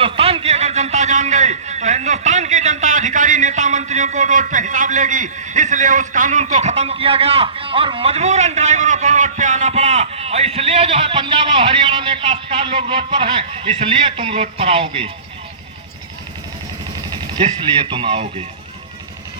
हिंदुस्तान की अगर जनता जान गई तो हिंदुस्तान की जनता अधिकारी नेता मंत्रियों को रोड पे हिसाब लेगी। इसलिए उस कानून को खत्म किया गया और मजबूरन ड्राइवरों को रोड पे आना पड़ा। और इसलिए जो है पंजाब और हरियाणा में काश्तकार लोग रोड पर हैं, इसलिए तुम रोड पर आओगे, इसलिए तुम आओगे।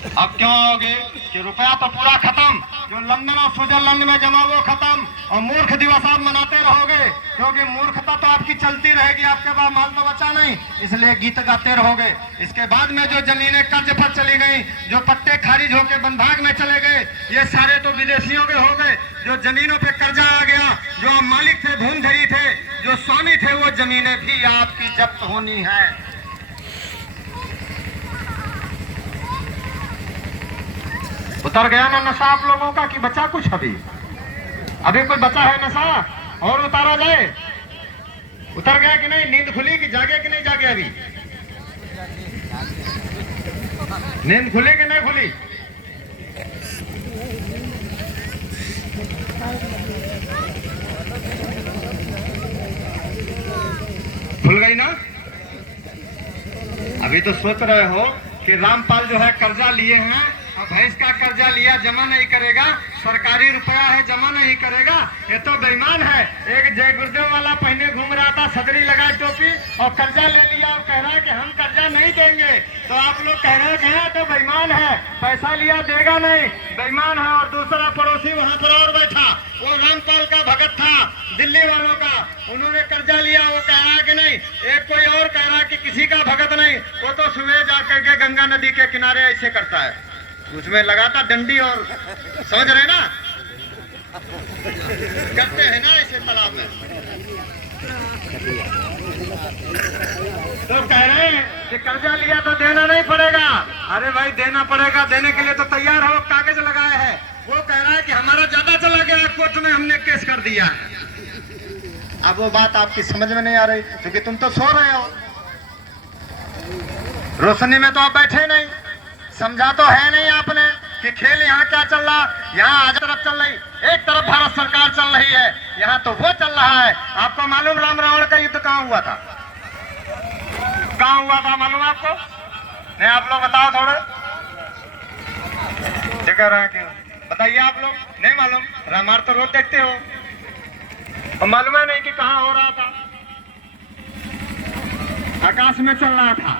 अब क्यों आओगे कि रुपया तो पूरा खत्म, जो लंदन और स्विट्जरलैंड में जमा वो खत्म, और मूर्ख दिवस आप मनाते रहोगे, क्योंकि मूर्खता तो आपकी चलती रहेगी, आपके पास माल तो बचा नहीं, इसलिए गीत गाते रहोगे। इसके बाद में जो जमीनें कर्ज पर चली गई, जो पट्टे खारिज होकर बंधभाग में चले गए, ये सारे तो विदेशियों के हो गए। जो जमीनों पे कर्जा आ गया, जो मालिक थे, भूमधरी थे, जो स्वामी थे, वो जमीनें भी आपकी जब्त होनी है। उतर गया ना नशा आप लोगों का कि बचा कुछ? अभी कोई बचा है नशा और उतारा जाए? उतर गया कि नहीं? नींद खुली कि जागे कि नहीं जागे? अभी नींद खुली कि नहीं खुली? खुल गई ना? अभी तो सोच रहे हो कि रामपाल जो है कर्जा लिए हैं, भैंस का कर्जा लिया, जमा नहीं करेगा, सरकारी रुपया है, जमा नहीं करेगा, ये तो बेईमान है। एक जय गुरुदेव वाला पहले घूम रहा था, सदरी लगाए टोपी, और कर्जा ले लिया और कह रहा है कि हम कर्जा नहीं देंगे। तो आप लोग कह रहे हैं तो बेईमान है, पैसा लिया देगा नहीं, बेईमान है। और दूसरा पड़ोसी वहां पर और बैठा, वो रामपाल का भगत था, दिल्ली वालों का, उन्होंने कर्जा लिया, वो कह रहा है कि नहीं। एक कोई और कह रहा है कि किसी का भगत नहीं, वो तो सुबह जाकर के गंगा नदी के किनारे ऐसे करता है, उसमें लगाता डंडी, और समझ रहे ना, करते हैं ना ऐसे तालाब में। तो कह रहे हैं कि कर्जा लिया तो देना नहीं पड़ेगा। अरे भाई देना पड़ेगा, देने के लिए तो तैयार हो, कागज लगाए हैं। वो कह रहा है कि हमारा ज्यादा चला गया, कोर्ट में हमने केस कर दिया है। अब वो बात आपकी समझ में नहीं आ रही, क्योंकि तुम तो सो रहे हो, रोशनी में तो आप बैठे नहीं, समझा तो है नहीं आपने कि खेल यहाँ क्या चल रहा। यहाँ आज तरफ चल रही, एक तरफ भारत सरकार चल रही है, यहाँ तो वो चल रहा है। आपको मालूम राम रावण का युद्ध कहाँ हुआ था? कहाँ हुआ था मालूम आपको? नहीं, आप लोग बताओ थोड़े, कह रहे हैं कि बताइए आप लोग, नहीं मालूम? रामायण तो रोज देखते हो, और मालूम है नहीं कि कहाँ हो रहा था? आकाश में चल रहा था,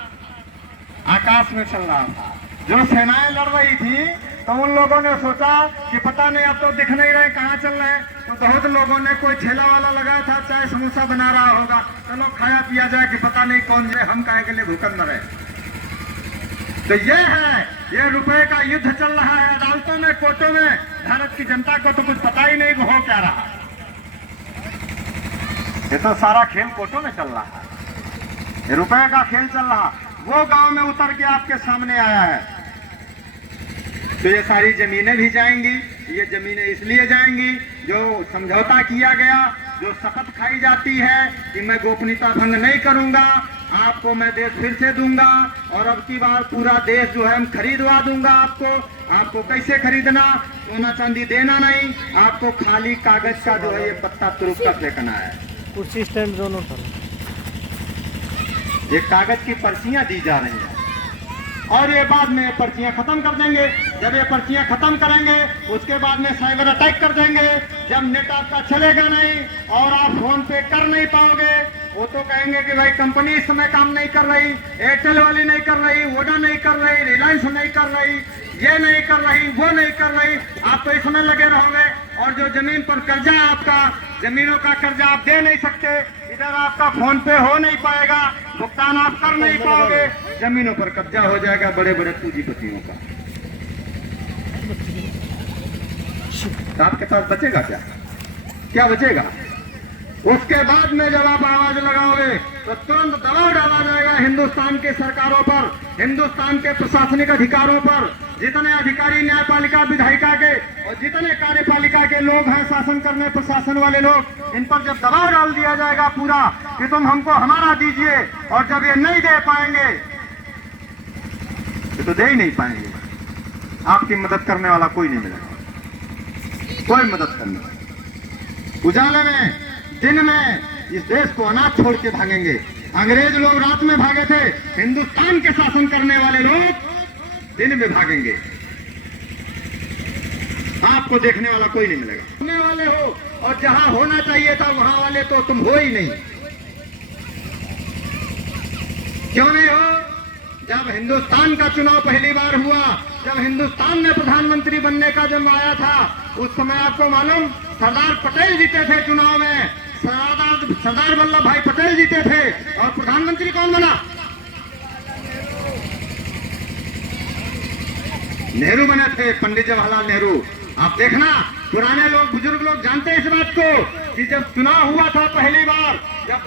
आकाश में चल रहा था। जो सेनाएं लड़ रही थी, तो उन लोगों ने सोचा कि पता नहीं अब तो दिख नहीं रहे कहाँ चल रहे हैं, तो बहुत लोगों ने कोई ठेला वाला लगाया था, चाय समोसा बना रहा होगा, चलो खाया पिया जाए कि पता नहीं कौन है, हम काहे के लिए भूखन मरे। तो ये है, ये रुपए का युद्ध चल रहा है अदालतों में, कोर्टों में। भारत की जनता को तो कुछ पता ही नहीं हो क्या रहा, ये तो सारा खेल कोर्टों में चल रहा है, ये रुपए का खेल चल रहा। वो गांव में उतर के आपके सामने आया है, तो ये सारी जमीनें भी जाएंगी। ये जमीनें इसलिए जाएंगी, जो समझौता किया गया, जो शपथ खाई जाती है कि मैं गोपनीयता भंग नहीं करूंगा, आपको मैं देश फिर से दूंगा, और अब की बार पूरा देश जो है हम खरीदवा दूंगा आपको। आपको कैसे खरीदना? सोना चांदी देना नहीं, आपको खाली कागज का जो है ये पत्ता तुरुप का फेंकना है। कुर्सी स्टैंड दोनों पर ये कागज की पर्चियां दी जा रही हैं, और ये बाद में पर्चियां खत्म कर देंगे। जब ये पर्चियां खत्म करेंगे, उसके बाद में साइबर अटैक कर देंगे। जब नेट आपका चलेगा नहीं और आप फोन पे कर नहीं पाओगे, वो तो कहेंगे कि भाई कंपनी इस समय काम नहीं कर रही, एयरटेल वाली नहीं कर रही, वोडा नहीं कर रही, रिलायंस नहीं कर रही, ये नहीं कर रही, वो नहीं कर रही। आप तो इसमें लगे रहोगे, और जो जमीन पर कर्जा है आपका, जमीनों का कर्जा आप दे नहीं सकते, इधर आपका फोन पे हो नहीं पाएगा, भुगतान आप कर नहीं पाओगे, जमीनों पर कब्जा हो जाएगा बड़े बड़े पूंजीपतियों का। तो आपके पास बचेगा क्या? क्या बचेगा? उसके बाद में जब आप आवाज लगाओगे तो तुरंत दबाव डाला जाएगा हिंदुस्तान के सरकारों पर, हिंदुस्तान के प्रशासनिक अधिकारों पर। जितने अधिकारी न्यायपालिका विधायिका के और जितने कार्यपालिका के लोग हैं, शासन करने प्रशासन वाले लोग, इन पर जब दबाव डाल दिया जाएगा पूरा कि तुम हमको हमारा दीजिए, और जब ये नहीं दे पाएंगे तो दे ही नहीं पाएंगे, आपकी मदद करने वाला कोई नहीं मिलेगा, कोई मदद करने। उजाले में दिन में इस देश को अनाथ छोड़ के भागेंगे, अंग्रेज लोग रात में भागे थे, हिंदुस्तान के शासन करने वाले लोग दिन में भागेंगे। आपको देखने वाला कोई नहीं मिलेगा। होने वाले हो, और जहां होना चाहिए था वहां वाले तो तुम हो ही नहीं। क्यों नहीं हो? जब हिंदुस्तान का चुनाव पहली बार हुआ, जब हिंदुस्तान में प्रधानमंत्री बनने का जब आया था, उस समय आपको मालूम सरदार पटेल जीते थे चुनाव में, सरदार वल्लभ भाई पटेल जीते थे, और प्रधानमंत्री कौन बना? नेहरू बने थे, पंडित जवाहरलाल नेहरू। आप देखना, पुराने लोग, बुजुर्ग लोग जानते हैं इस बात को कि जब चुनाव हुआ था पहली बार, जब